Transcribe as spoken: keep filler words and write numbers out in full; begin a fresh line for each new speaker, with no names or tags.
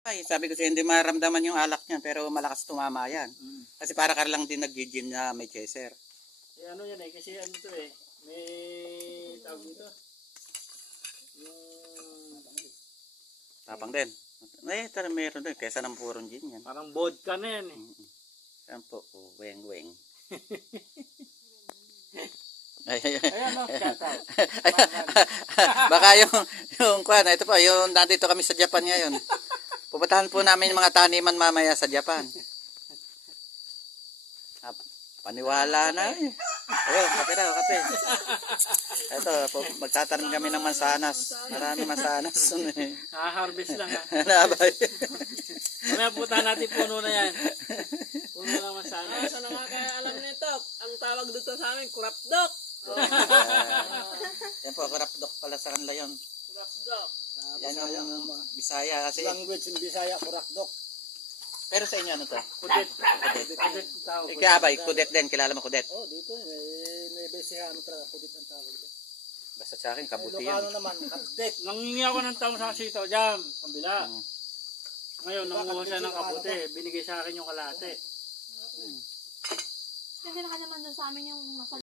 Ay, sabi ko sa'yo, hindi maramdaman yung alak niya, pero malakas tumama yan.
Mm.
Kasi para ka lang din nag-gym na may chaser.
Eh, ano yan eh, kasi ano to eh, may tawag dito. Yung
Tapang din. Eh, tara meron din. Kesa ng purong gin yan.
parang vodka na yan eh.
Mm-mm. Yan po, oh, weng weng. Ay, ay, ay.
Ayan o, shout out.
Baka yung, yung kwan, ito po, yung nandito kami sa Japan ngayon. Pupuntahan po namin yung mga taniman mamaya sa Japan. Ah, paniwala na eh. Ayun, kape daw, kape. Ito, po, magtatanim kami ng mansanas. Marami mansanas.
Ha-harvest lang ha.
Nabay.
Mamaya puntahan natin puno na yan. Puno naman sana.
Ah, sana nga kaya alam nito, ang tawag dito sa amin, kurapdok.
Yan po, karapdok pala sa kanila yun.
Kurapdok.
Yan yung Bisaya kasi.
Language in Bisaya, kurakdok.
Pero sa inyo ano to?
Kudet.
Kudet.
Kudet ang tawag.
Eh, kaya abay, kudet din. Kilala mo kudet?
Oh, dito may may Bisaya ano talaga, kudit ang tawag dito.
Basta sa akin,
Ay,
kabuti
Ilocano
yan.
naman, kabdek.
Nangingi ako ng taong sa sitaw dyan, pambila.
Mm.
Ngayon, nanguha siya ng kaputi. Binigay sa akin yung kalate.
Kasi naka naman doon sa amin yung nasa